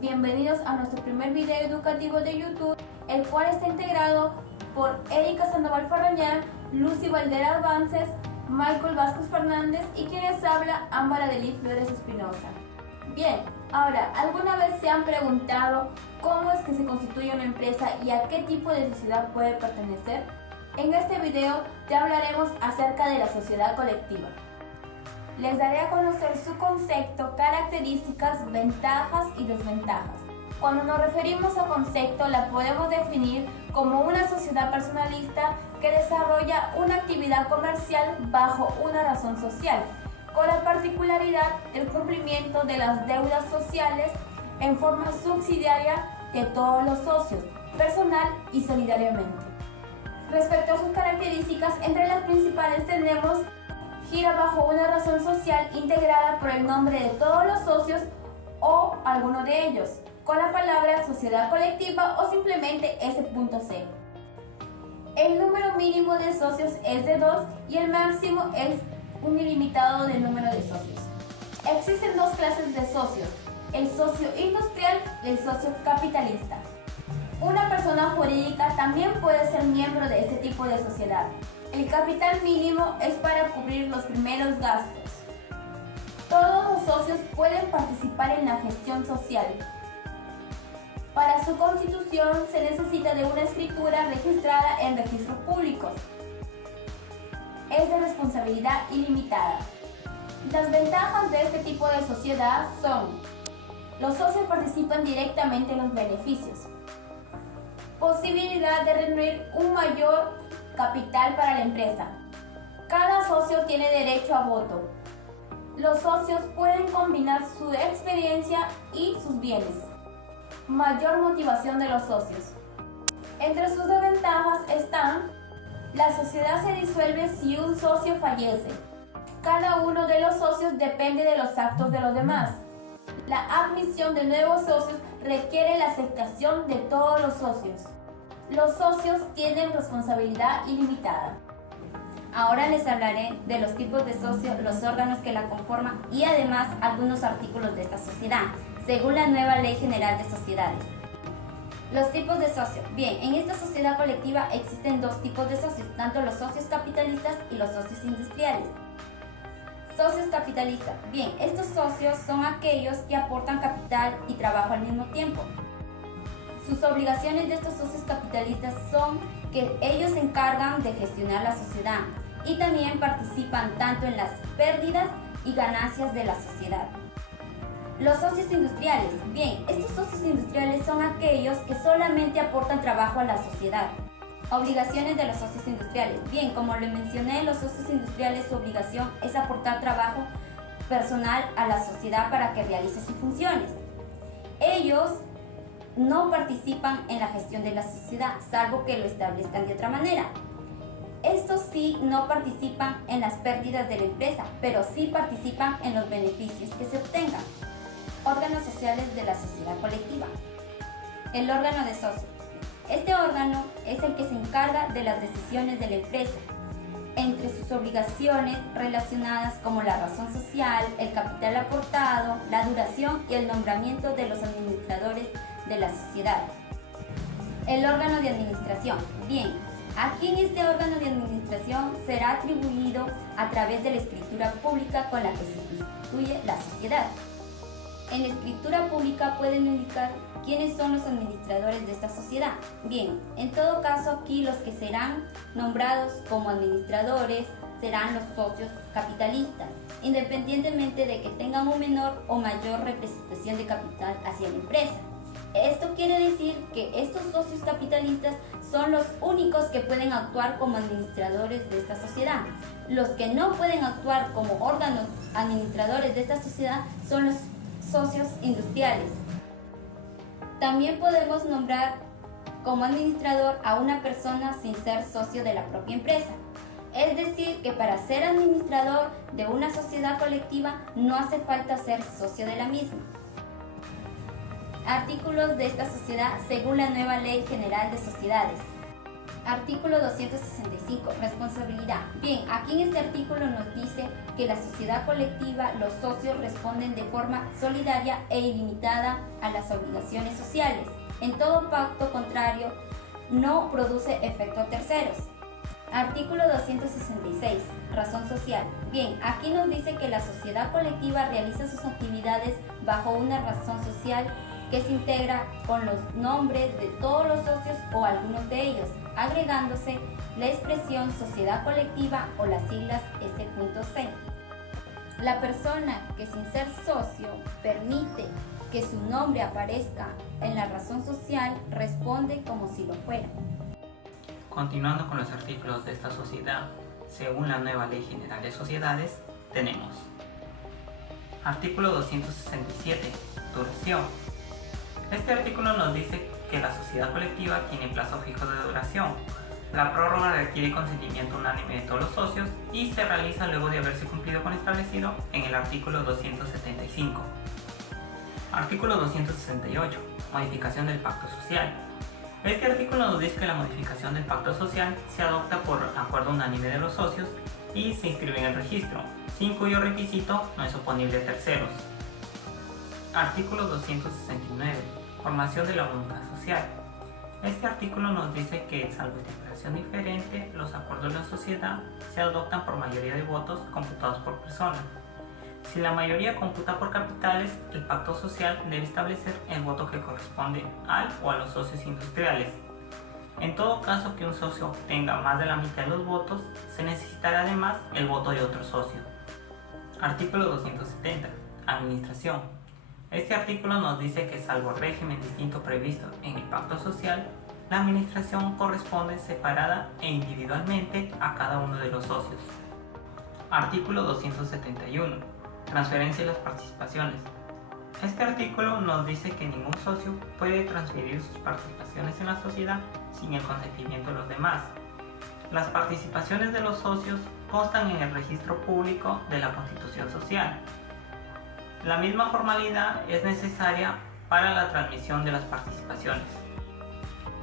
bienvenidos a nuestro primer video educativo de YouTube, el cual está integrado por Erika Sandoval Farrañán, Lucy Valdera Avances, Michael Vázquez Fernández y quienes habla Ámbar Adelí Flores Espinosa. Bien, ahora, ¿alguna vez se han preguntado cómo es que se constituye una empresa y a qué tipo de sociedad puede pertenecer? En este video te hablaremos acerca de la sociedad colectiva. Les daré a conocer su concepto, características, ventajas y desventajas. Cuando nos referimos a concepto, la podemos definir como una sociedad personalista que desarrolla una actividad comercial bajo una razón social, con la particularidad del cumplimiento de las deudas sociales en forma subsidiaria de todos los socios, personal y solidariamente. Respecto a sus características, entre las principales tenemos: gira bajo una razón social integrada por el nombre de todos los socios o alguno de ellos, con la palabra sociedad colectiva o simplemente S.C. El número mínimo de socios es de 2 y el máximo es un ilimitado de número de socios. Existen dos clases de socios: el socio industrial y el socio capitalista. Una persona jurídica también puede ser miembro de este tipo de sociedad. El capital mínimo es para cubrir los primeros gastos. Todos los socios pueden participar en la gestión social. Para su constitución se necesita de una escritura registrada en registros públicos. Es de responsabilidad ilimitada. Las ventajas de este tipo de sociedad son: los socios participan directamente en los beneficios. Posibilidad de reunir un mayor capital para la empresa. Cada socio tiene derecho a voto. Los socios pueden combinar su experiencia y sus bienes. Mayor motivación de los socios. Entre sus desventajas están: la sociedad se disuelve si un socio fallece. Cada uno de los socios depende de los actos de los demás. La admisión de nuevos socios requiere la aceptación de todos los socios. Los socios tienen responsabilidad ilimitada. Ahora les hablaré de los tipos de socios, los órganos que la conforman y además algunos artículos de esta sociedad, según la nueva Ley General de Sociedades. Los tipos de socios. Bien, en esta sociedad colectiva existen dos tipos de socios, tanto los socios capitalistas y los socios industriales. Socios capitalistas. Bien, estos socios son aquellos que aportan capital y trabajo al mismo tiempo. Sus obligaciones de estos socios capitalistas son que ellos se encargan de gestionar la sociedad y también participan tanto en las pérdidas y ganancias de la sociedad. Los socios industriales. Bien, estos socios industriales son aquellos que solamente aportan trabajo a la sociedad. Obligaciones de los socios industriales. Bien, como lo mencioné, los socios industriales, su obligación es aportar trabajo personal a la sociedad para que realice sus funciones. Ellos no participan en la gestión de la sociedad, salvo que lo establezcan de otra manera. Estos sí no participan en las pérdidas de la empresa, pero sí participan en los beneficios que se obtengan. Órganos sociales de la sociedad colectiva. El órgano de socios. Este órgano es el que se encarga de las decisiones de la empresa, entre sus obligaciones relacionadas como la razón social, el capital aportado, la duración y el nombramiento de los administradores de la sociedad. El órgano de administración. Bien, aquí en este órgano de administración será atribuido a través de la escritura pública con la que se constituye la sociedad. En la escritura pública pueden indicar quiénes son los administradores de esta sociedad. Bien, en todo caso aquí los que serán nombrados como administradores serán los socios capitalistas, independientemente de que tengan una menor o mayor representación de capital hacia la empresa. Esto quiere decir que estos socios capitalistas son los únicos que pueden actuar como administradores de esta sociedad. Los que no pueden actuar como órganos administradores de esta sociedad son los socios industriales. También podemos nombrar como administrador a una persona sin ser socio de la propia empresa. Es decir, que para ser administrador de una sociedad colectiva no hace falta ser socio de la misma. Artículos de esta sociedad según la nueva Ley General de Sociedades. Artículo 265. Responsabilidad. Bien, aquí en este artículo nos dice que la sociedad colectiva, los socios responden de forma solidaria e ilimitada a las obligaciones sociales. En todo pacto contrario no produce efecto a terceros. Artículo 266. Razón social. Bien, aquí nos dice que la sociedad colectiva realiza sus actividades bajo una razón social que se integra con los nombres de todos los socios o algunos de ellos, agregándose la expresión sociedad colectiva o las siglas S.C. La persona que sin ser socio permite que su nombre aparezca en la razón social responde como si lo fuera. Continuando con los artículos de esta sociedad, según la nueva Ley General de Sociedades, tenemos artículo 267, duración. Este artículo nos dice que la sociedad colectiva tiene plazo fijo de duración. La prórroga requiere consentimiento unánime de todos los socios y se realiza luego de haberse cumplido con lo establecido en el artículo 275. Artículo 268. Modificación del pacto social. Este artículo nos dice que la modificación del pacto social se adopta por acuerdo unánime de los socios y se inscribe en el registro, sin cuyo requisito no es oponible a terceros. Artículo 269. Formación de la voluntad social. Este artículo nos dice que, salvo estipulación diferente, los acuerdos de la sociedad se adoptan por mayoría de votos computados por persona. Si la mayoría computa por capitales, el pacto social debe establecer el voto que corresponde al o a los socios industriales. En todo caso que un socio obtenga más de la mitad de los votos, se necesitará además el voto de otro socio. Artículo 270. Administración. Este artículo nos dice que, salvo régimen distinto previsto en el pacto social, la administración corresponde separada e individualmente a cada uno de los socios. Artículo 271. Transferencia de las participaciones. Este artículo nos dice que ningún socio puede transferir sus participaciones en la sociedad sin el consentimiento de los demás. Las participaciones de los socios constan en el registro público de la Constitución Social. La misma formalidad es necesaria para la transmisión de las participaciones.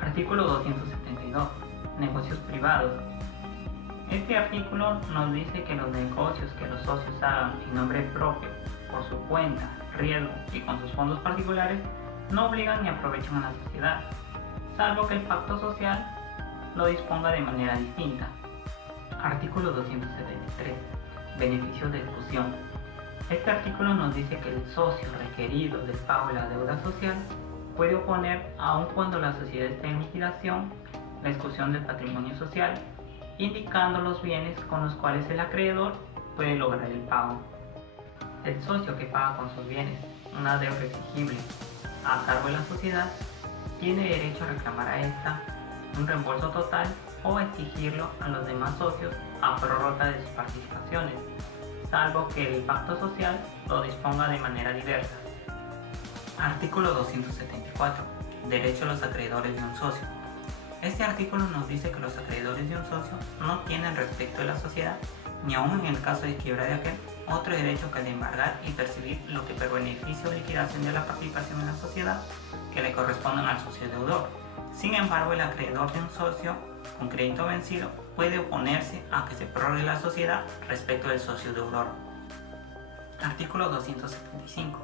Artículo 272. Negocios privados. Este artículo nos dice que los negocios que los socios hagan en nombre propio, por su cuenta, riesgo y con sus fondos particulares, no obligan ni aprovechan a la sociedad, salvo que el pacto social lo disponga de manera distinta. Artículo 273. Beneficios de exclusión. Este artículo nos dice que el socio requerido del pago de la deuda social puede oponer, aun cuando la sociedad esté en liquidación, la exclusión del patrimonio social, indicando los bienes con los cuales el acreedor puede lograr el pago. El socio que paga con sus bienes una deuda exigible a cargo de la sociedad tiene derecho a reclamar a esta un reembolso total o exigirlo a los demás socios a prórroga de sus participaciones, salvo que el pacto social lo disponga de manera diversa. Artículo 274. Derecho a los acreedores de un socio. Este artículo nos dice que los acreedores de un socio no tienen respecto de la sociedad, ni aun en el caso de quiebra de aquel, otro derecho que el de embargar y percibir lo que por beneficio o liquidación de la participación en la sociedad que le correspondan al socio deudor. Sin embargo, el acreedor de un socio con crédito vencido puede oponerse a que se prorrogue la sociedad respecto del socio deudor. Artículo 275.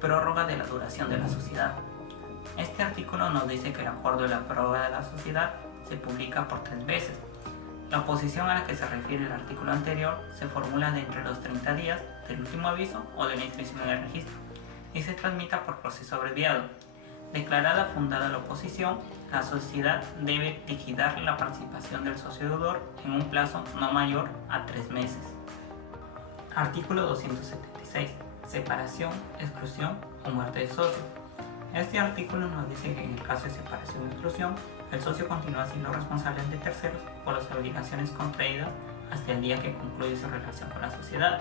Prórroga de la duración de la sociedad. Este artículo nos dice que el acuerdo de la prórroga de la sociedad se publica por 3 veces. La oposición a la que se refiere el artículo anterior se formula de entre los 30 días del último aviso o de la inscripción en el registro y se tramita por proceso abreviado. Declarada fundada la oposición, la sociedad debe liquidar la participación del socio deudor en un plazo no mayor a 3 meses. Artículo 276. Separación, exclusión o muerte del socio. Este artículo nos dice que en el caso de separación o exclusión, el socio continúa siendo responsable ante terceros por las obligaciones contraídas hasta el día que concluye su relación con la sociedad.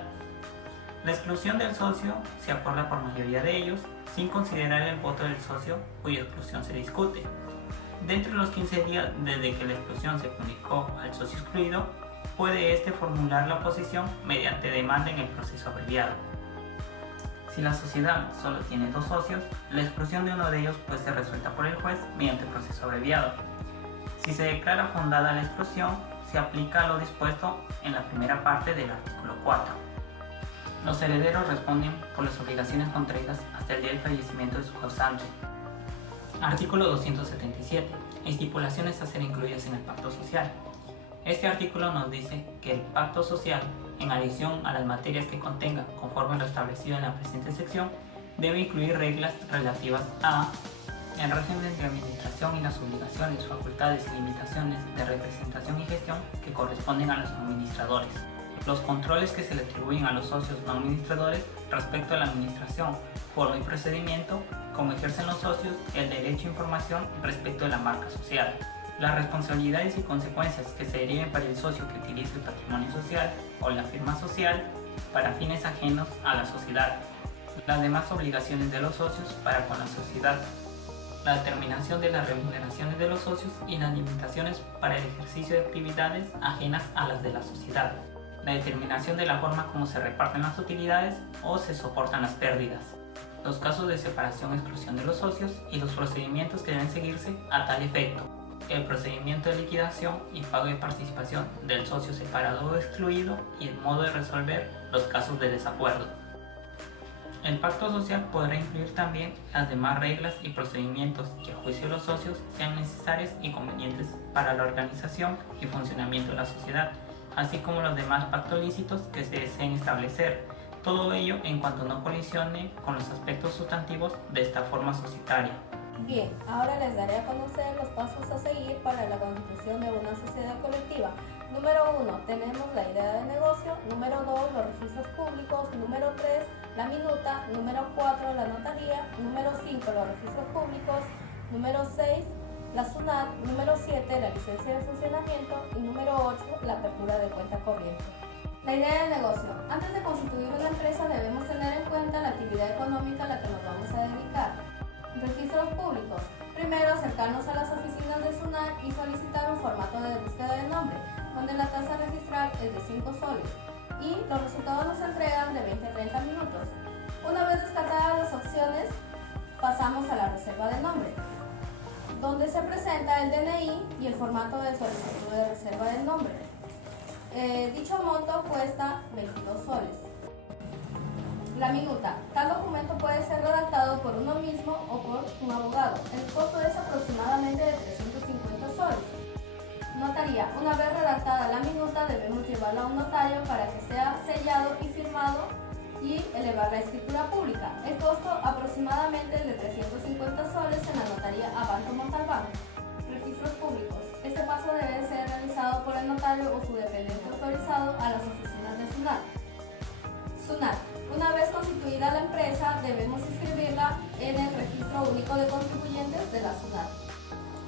La exclusión del socio se acuerda por mayoría de ellos, sin considerar el voto del socio cuya exclusión se discute. Dentro de los 15 días desde que la exclusión se comunicó al socio excluido, puede éste formular la oposición mediante demanda en el proceso abreviado. Si la sociedad solo tiene 2 socios, la exclusión de uno de ellos puede ser resuelta por el juez mediante proceso abreviado. Si se declara fundada la exclusión, se aplica lo dispuesto en la primera parte del artículo 4. Los herederos responden por las obligaciones contraídas hasta el día del fallecimiento de su causante. Artículo 277. Estipulaciones a ser incluidas en el pacto social. Este artículo nos dice que el pacto social, en adición a las materias que contenga conforme lo establecido en la presente sección, debe incluir reglas relativas a el régimen de administración y las obligaciones, facultades y limitaciones de representación y gestión que corresponden a los administradores, los controles que se le atribuyen a los socios no administradores respecto a la administración, forma y procedimiento, como ejercen los socios, el derecho a información respecto de la marca social, las responsabilidades y consecuencias que se deriven para el socio que utilice el patrimonio social o la firma social para fines ajenos a la sociedad, las demás obligaciones de los socios para con la sociedad, la determinación de las remuneraciones de los socios y las limitaciones para el ejercicio de actividades ajenas a las de la sociedad, la determinación de la forma como se reparten las utilidades o se soportan las pérdidas, los casos de separación o exclusión de los socios y los procedimientos que deben seguirse a tal efecto, el procedimiento de liquidación y pago de participación del socio separado o excluido y el modo de resolver los casos de desacuerdo. El pacto social podrá incluir también las demás reglas y procedimientos que a juicio de los socios sean necesarios y convenientes para la organización y funcionamiento de la sociedad, así como los demás pactos lícitos que se deseen establecer, todo ello en cuanto no colisione con los aspectos sustantivos de esta forma societaria. Bien, ahora les daré a conocer los pasos a seguir para la constitución de una sociedad colectiva. Número 1, tenemos la idea de negocio. Número 2, los registros públicos. Número 3, la minuta. Número 4, la notaría. Número 5, los registros públicos. Número 6, la SUNAT. Número 7, la licencia de funcionamiento. Y número 8, la apertura de cuenta corriente. La idea de negocio. Antes de constituir una empresa debemos tener en cuenta la actividad económica a la que nos vamos a dedicar. Registros públicos. Primero, acercarnos a las oficinas de SUNAT y solicitar un formato de búsqueda de nombre, donde la tasa registral es de 5 soles y los resultados nos entregan de 20 a 30 minutos. Una vez descartadas las opciones, pasamos a la reserva de nombre, donde se presenta el DNI y el formato de solicitud de reserva del nombre. Dicho monto cuesta 22 soles. La minuta. Tal documento puede ser redactado por uno mismo o por un abogado. El costo es aproximadamente de 350 soles. Notaría. Una vez redactada la minuta debemos llevarla a un notario para que sea sellado y firmado y elevar la escritura pública. El costo aproximadamente es de 350 soles en la notaría Abanto Montalbán. Registros públicos. Este paso debe ser realizado por el notario o su dependiente autorizado a las oficinas de SUNAT. SUNAT. Una vez constituida la empresa, debemos inscribirla en el Registro Único de Contribuyentes de la SUNAT.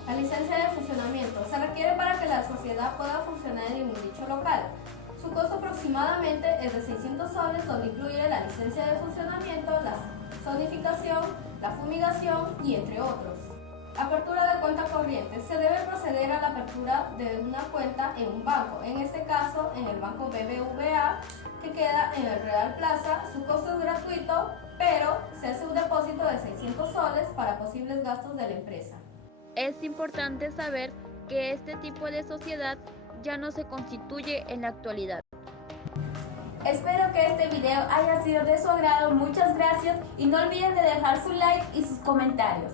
La licencia de funcionamiento se requiere para que la sociedad pueda funcionar en un dicho local. Su costo aproximadamente es de 600 soles, donde incluye la licencia de funcionamiento, la zonificación, la fumigación y entre otros. Apertura de cuenta corriente. Se debe proceder a la apertura de una cuenta en un banco, en este caso en el banco BBVA, que queda en el Real Plaza. Su costo es gratuito, pero se hace un depósito de 600 soles para posibles gastos de la empresa. Es importante saber que este tipo de sociedad ya no se constituye en la actualidad. Espero que este video haya sido de su agrado. Muchas gracias y no olviden de dejar su like y sus comentarios.